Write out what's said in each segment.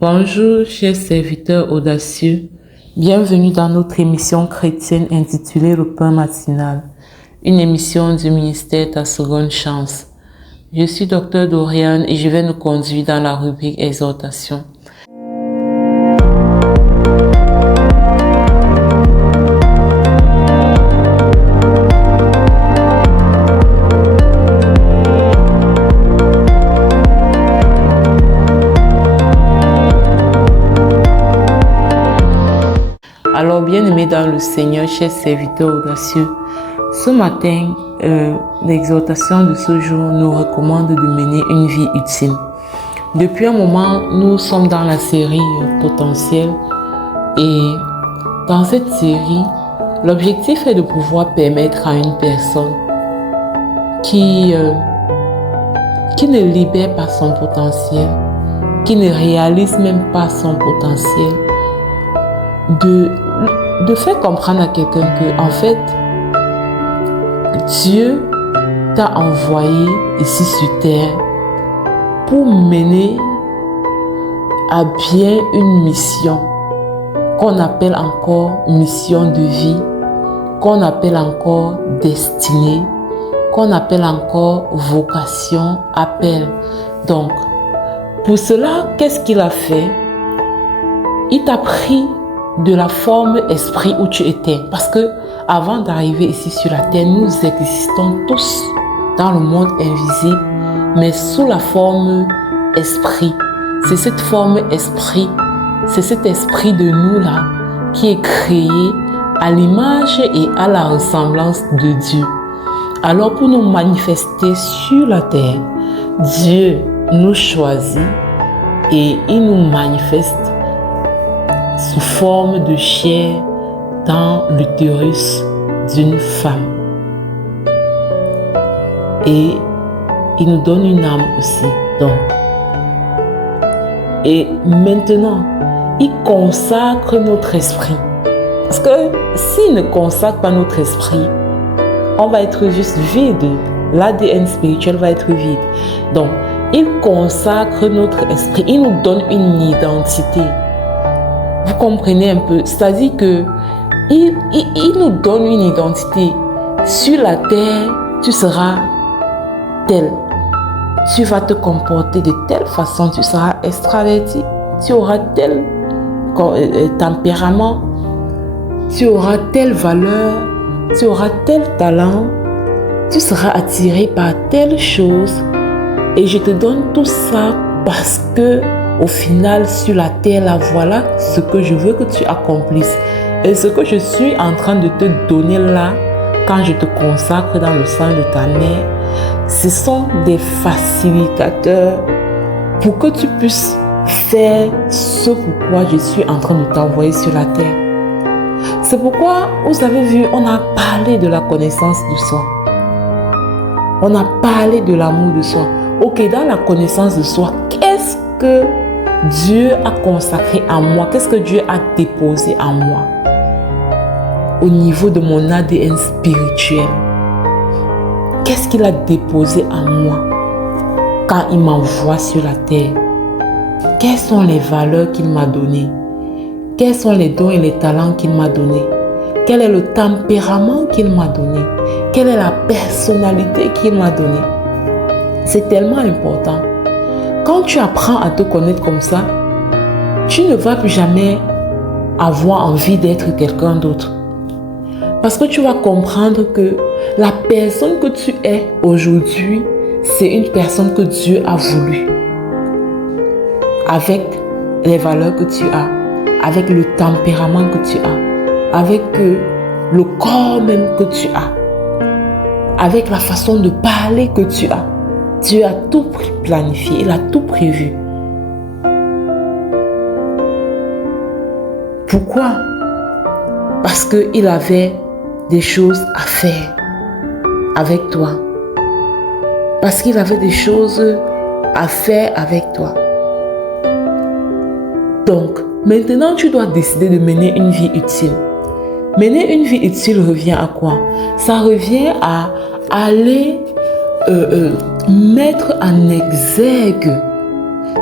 Bonjour, chers serviteurs audacieux. Bienvenue dans notre émission chrétienne intitulée Le Pain matinal, une émission du ministère Ta Seconde Chance. Je suis Dr Doriane et je vais nous conduire dans la rubrique Exhortation. Alors, bien-aimés dans le Seigneur, chers serviteurs audacieux, ce matin, l'exhortation de ce jour nous recommande de mener une vie utile. Depuis un moment, nous sommes dans la série Potentiel et dans cette série, l'objectif est de pouvoir permettre à une personne qui ne libère pas son potentiel, qui ne réalise même pas son potentiel, de faire comprendre à quelqu'un que, en fait, Dieu t'a envoyé ici sur terre pour mener à bien une mission qu'on appelle encore mission de vie, qu'on appelle encore destinée, qu'on appelle encore vocation, appel. Donc, pour cela, qu'est-ce qu'il a fait? Il t'a pris de la forme esprit où tu étais. Parce que avant d'arriver ici sur la terre, nous existons tous dans le monde invisible, mais sous la forme esprit. C'est cette forme esprit, c'est cet esprit de nous là qui est créé à l'image et à la ressemblance de Dieu. Alors pour nous manifester sur la terre, Dieu nous choisit et il nous manifeste sous forme de chair dans l'utérus d'une femme. Et il nous donne une âme aussi. Donc. Et maintenant, il consacre notre esprit. Parce que s'il ne consacre pas notre esprit, on va être juste vide. L'ADN spirituel va être vide. Donc, il consacre notre esprit. Il nous donne une identité. Vous comprenez un peu, c'est-à-dire que il nous donne une identité. Sur la terre, tu seras tel. Tu vas te comporter de telle façon, tu seras extraverti. Tu auras tel tempérament, tu auras telle valeur, tu auras tel talent, tu seras attiré par telle chose. Et je te donne tout ça parce que au final, sur la terre, là, voilà ce que je veux que tu accomplisses. Et ce que je suis en train de te donner là, quand je te consacre dans le sein de ta mère, ce sont des facilitateurs pour que tu puisses faire ce pourquoi je suis en train de t'envoyer sur la terre. C'est pourquoi, vous avez vu, on a parlé de la connaissance de soi. On a parlé de l'amour de soi. Ok, dans la connaissance de soi, qu'est-ce que Dieu a consacré en moi? Qu'est-ce que Dieu a déposé en moi? Au niveau de mon ADN spirituel. Qu'est-ce qu'il a déposé en moi quand il m'envoie sur la terre? Quelles sont les valeurs qu'il m'a données? Quels sont les dons et les talents qu'il m'a donnés? Quel est le tempérament qu'il m'a donné? Quelle est la personnalité qu'il m'a donnée? C'est tellement important. Quand tu apprends à te connaître comme ça, tu ne vas plus jamais avoir envie d'être quelqu'un d'autre. Parce que tu vas comprendre que la personne que tu es aujourd'hui, c'est une personne que Dieu a voulu. Avec les valeurs que tu as, avec le tempérament que tu as, avec le corps même que tu as, avec la façon de parler que tu as. Dieu a tout planifié, il a tout prévu. Pourquoi? Parce qu'il avait des choses à faire avec toi. Parce qu'il avait des choses à faire avec toi. Donc, maintenant, tu dois décider de mener une vie utile. Mener une vie utile revient à quoi? Ça revient à aller mettre en exergue,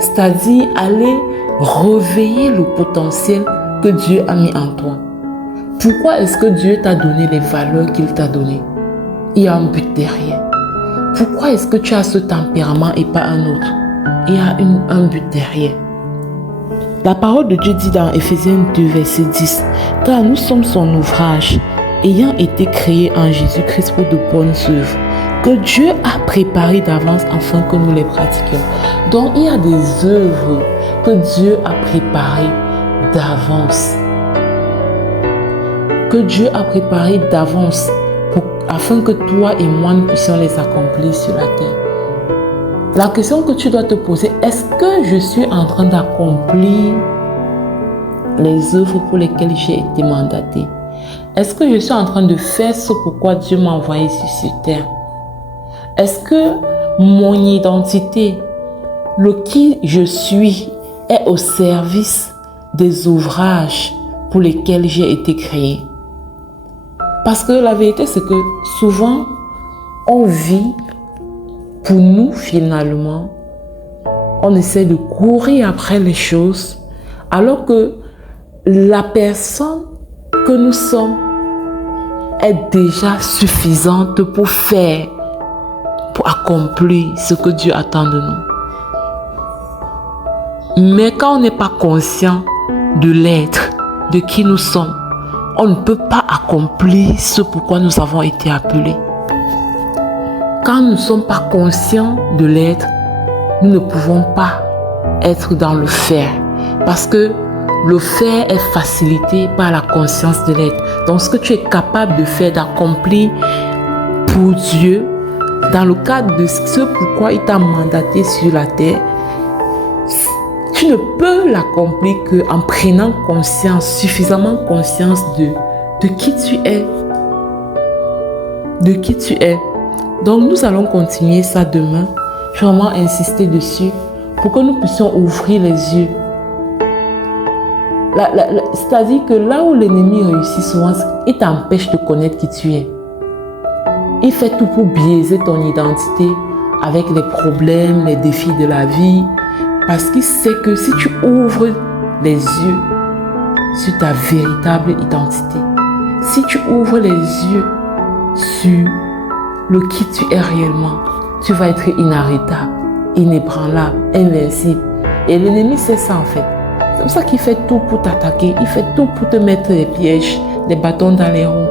c'est-à-dire aller réveiller le potentiel que Dieu a mis en toi. Pourquoi est-ce que Dieu t'a donné les valeurs qu'il t'a données? Il y a un but derrière. Pourquoi est-ce que tu as ce tempérament et pas un autre? Il y a un but derrière. La parole de Dieu dit dans Ephésiens 2, verset 10, « Car nous sommes son ouvrage, ayant été créés en Jésus-Christ pour de bonnes œuvres, que Dieu a préparées d'avance afin que nous les pratiquions. » Donc, il y a des œuvres que Dieu a préparées d'avance. Que Dieu a préparées d'avance afin que toi et moi nous puissions les accomplir sur la terre. La question que tu dois te poser, est-ce que je suis en train d'accomplir les œuvres pour lesquelles j'ai été mandaté? Est-ce que je suis en train de faire ce pourquoi Dieu m'a envoyé sur cette terre? Est-ce que mon identité, le qui je suis, est au service des ouvrages pour lesquels j'ai été créé? Parce que la vérité, c'est que souvent, on vit pour nous finalement. On essaie de courir après les choses, alors que la personne que nous sommes est déjà suffisante pour faire, pour accomplir ce que Dieu attend de nous. Mais quand on n'est pas conscient de l'être, de qui nous sommes, on ne peut pas accomplir ce pourquoi nous avons été appelés. Quand nous ne sommes pas conscients de l'être, nous ne pouvons pas être dans le faire. Parce que le faire est facilité par la conscience de l'être. Donc ce que tu es capable de faire, d'accomplir pour Dieu, dans le cadre de ce pourquoi il t'a mandaté sur la terre, tu ne peux l'accomplir qu'en prenant conscience, suffisamment conscience de qui tu es. De qui tu es. Donc nous allons continuer ça demain. Je vais vraiment insister dessus pour que nous puissions ouvrir les yeux. C'est-à-dire que là où l'ennemi réussit souvent, il t'empêche de connaître qui tu es. Il fait tout pour biaiser ton identité avec les problèmes, les défis de la vie. Parce qu'il sait que si tu ouvres les yeux sur ta véritable identité, si tu ouvres les yeux sur le qui tu es réellement, tu vas être inarrêtable, inébranlable, invincible. Et l'ennemi sait ça en fait. C'est pour ça qu'il fait tout pour t'attaquer, il fait tout pour te mettre des pièges, des bâtons dans les roues,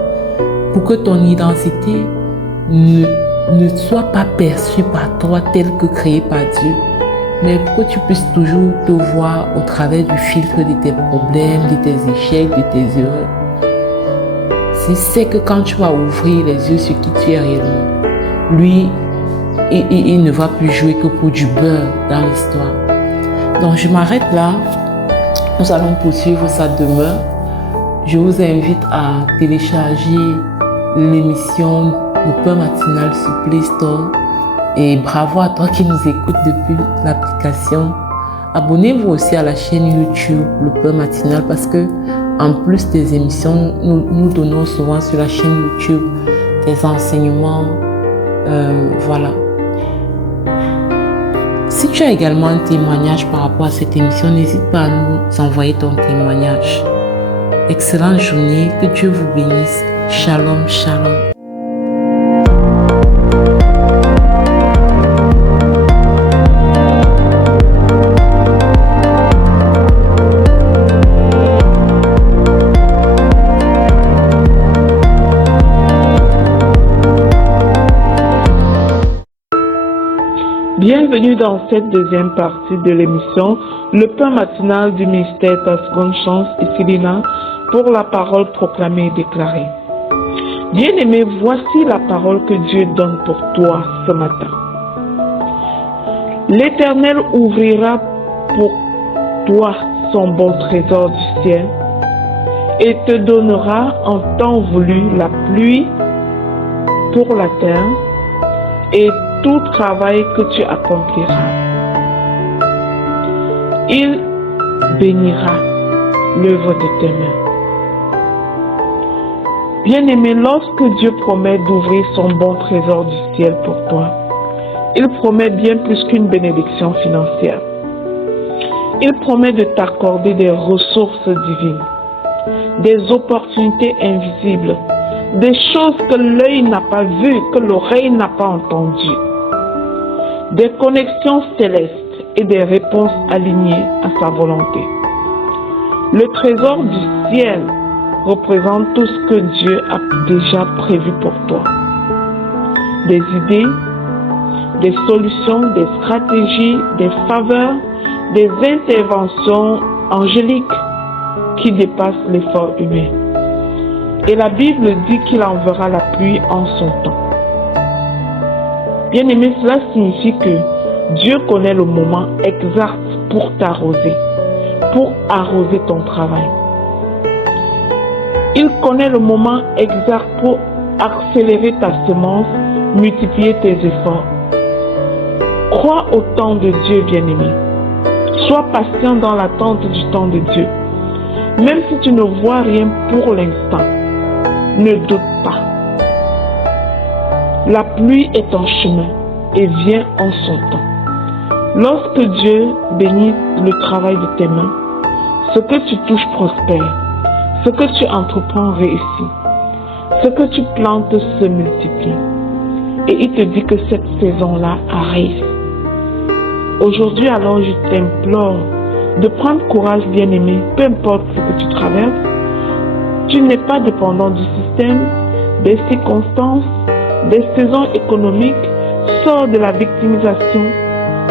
pour que ton identité ne soit pas perçue par toi telle que créée par Dieu, mais pour que tu puisses toujours te voir au travers du filtre de tes problèmes, de tes échecs, de tes erreurs. C'est que quand tu vas ouvrir les yeux sur qui tu es réellement, lui, il ne va plus jouer que pour du beurre dans l'histoire. Donc je m'arrête là. Nous allons poursuivre ça demain. Je vous invite à télécharger l'émission Le Pain Matinal sur Play Store. Et bravo à toi qui nous écoute depuis l'application. Abonnez-vous aussi à la chaîne YouTube Le Pain Matinal parce que en plus des émissions, nous donnons souvent sur la chaîne YouTube des enseignements. Voilà. Si tu as également un témoignage par rapport à cette émission, n'hésite pas à nous envoyer ton témoignage. Excellente journée, que Dieu vous bénisse. Shalom, shalom. Bienvenue dans cette deuxième partie de l'émission Le Pain Matinal du ministère Ta Seconde Chance, ici Lina, pour la parole proclamée et déclarée. Bien-aimé, voici la parole que Dieu donne pour toi ce matin. L'Éternel ouvrira pour toi son bon trésor du ciel et te donnera en temps voulu la pluie pour la terre et tout travail que tu accompliras. Il bénira l'œuvre de tes mains. Bien-aimé, lorsque Dieu promet d'ouvrir son bon trésor du ciel pour toi, il promet bien plus qu'une bénédiction financière. Il promet de t'accorder des ressources divines, des opportunités invisibles, des choses que l'œil n'a pas vues, que l'oreille n'a pas entendues, des connexions célestes et des réponses alignées à sa volonté. Le trésor du ciel représente tout ce que Dieu a déjà prévu pour toi. Des idées, des solutions, des stratégies, des faveurs, des interventions angéliques qui dépassent l'effort humain. Et la Bible dit qu'il enverra la pluie en son temps. Bien-aimé, cela signifie que Dieu connaît le moment exact pour t'arroser, pour arroser ton travail. Il connaît le moment exact pour accélérer ta semence, multiplier tes efforts. Crois au temps de Dieu, bien-aimé. Sois patient dans l'attente du temps de Dieu. Même si tu ne vois rien pour l'instant, ne doute pas. La pluie est en chemin et vient en son temps. Lorsque Dieu bénit le travail de tes mains, ce que tu touches prospère, ce que tu entreprends réussit, ce que tu plantes se multiplie. Et il te dit que cette saison-là arrive. Aujourd'hui, alors, je t'implore de prendre courage, bien-aimé, peu importe ce que tu traverses. Tu n'es pas dépendant du système, des circonstances, des saisons économiques. Sors de la victimisation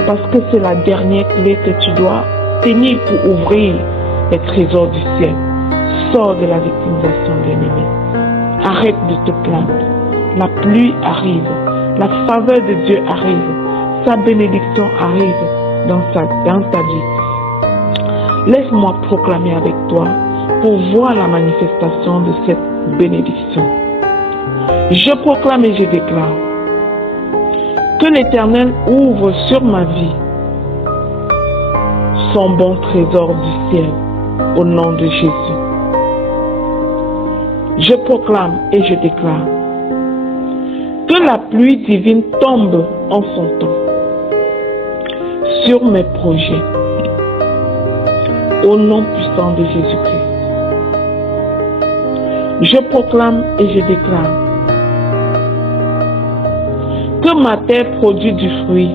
parce que c'est la dernière clé que tu dois tenir pour ouvrir les trésors du ciel. Sors de la victimisation, bien-aimé. Arrête de te plaindre. La pluie arrive. La faveur de Dieu arrive. Sa bénédiction arrive dans ta vie. Laisse-moi proclamer avec toi pour voir la manifestation de cette bénédiction. Je proclame et je déclare que l'Éternel ouvre sur ma vie son bon trésor du ciel au nom de Jésus. Je proclame et je déclare que la pluie divine tombe en son temps sur mes projets au nom puissant de Jésus-Christ. Je proclame et je déclare que ma terre produit du fruit,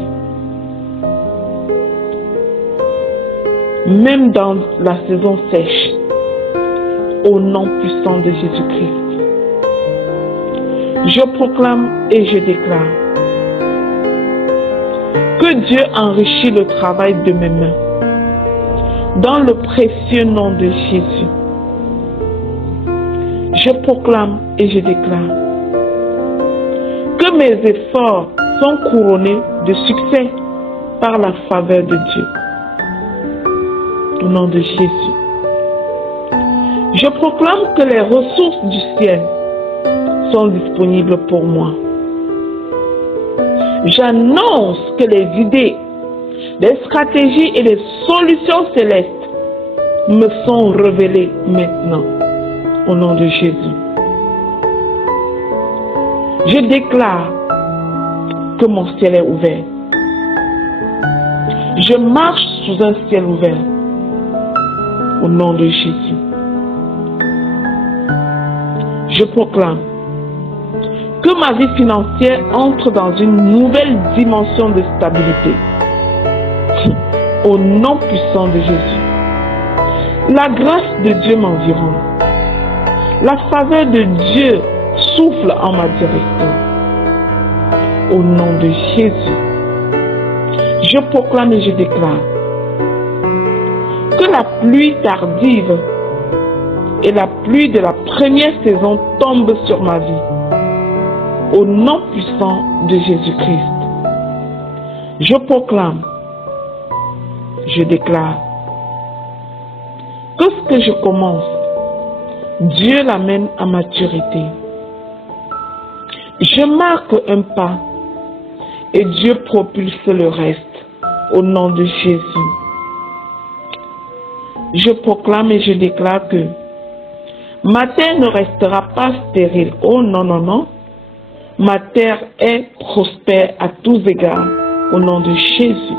même dans la saison sèche, au nom puissant de Jésus-Christ. Je proclame et je déclare que Dieu enrichit le travail de mes mains dans le précieux nom de Jésus. Je proclame et je déclare que mes efforts sont couronnés de succès par la faveur de Dieu. Au nom de Jésus. Je proclame que les ressources du ciel sont disponibles pour moi. J'annonce que les idées, les stratégies et les solutions célestes me sont révélées maintenant. Au nom de Jésus. Je déclare que mon ciel est ouvert. Je marche sous un ciel ouvert. Au nom de Jésus. Je proclame que ma vie financière entre dans une nouvelle dimension de stabilité. Au nom puissant de Jésus. La grâce de Dieu m'environne. La faveur de Dieu souffle en ma direction. Au nom de Jésus. Je proclame et je déclare que la pluie tardive et la pluie de la première saison tombent sur ma vie. Au nom puissant de Jésus-Christ. Je proclame, je déclare que ce que je commence, Dieu l'amène à maturité. Je marque un pas et Dieu propulse le reste au nom de Jésus. Je proclame et je déclare que ma terre ne restera pas stérile. Oh non, non, non. Ma terre est prospère à tous égards au nom de Jésus.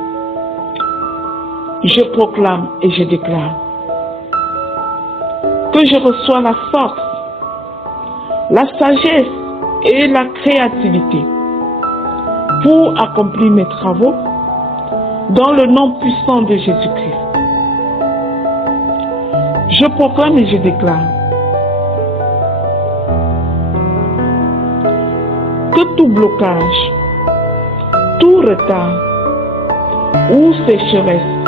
Je proclame et je déclare que je reçois la force, la sagesse et la créativité pour accomplir mes travaux dans le nom puissant de Jésus-Christ. Je proclame et je déclare que tout blocage, tout retard ou sécheresse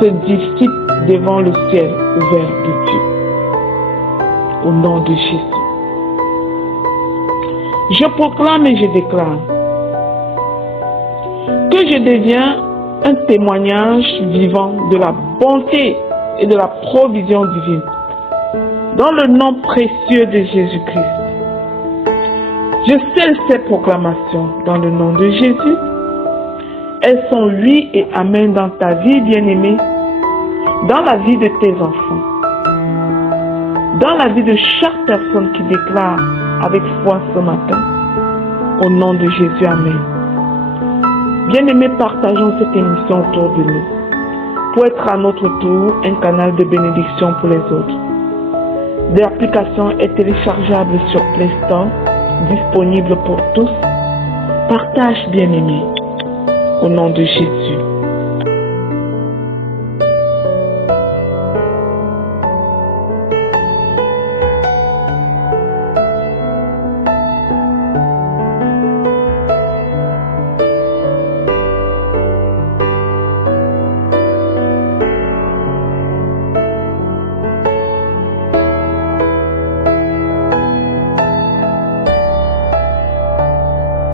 se dissipe devant le ciel ouvert de Dieu. Au nom de Jésus. Je proclame et je déclare que je deviens un témoignage vivant de la bonté et de la provision divine. Dans le nom précieux de Jésus-Christ. Je scelle ces proclamations dans le nom de Jésus. Elles sont oui et amen dans ta vie, bien-aimée, dans la vie de tes enfants, dans la vie de chaque personne qui déclare avec foi ce matin. Au nom de Jésus, amen. Bien-aimés, partageons cette émission autour de nous pour être à notre tour un canal de bénédiction pour les autres. L'application est téléchargeable sur Play Store, disponible pour tous. Partage, bien-aimés, au nom de Jésus.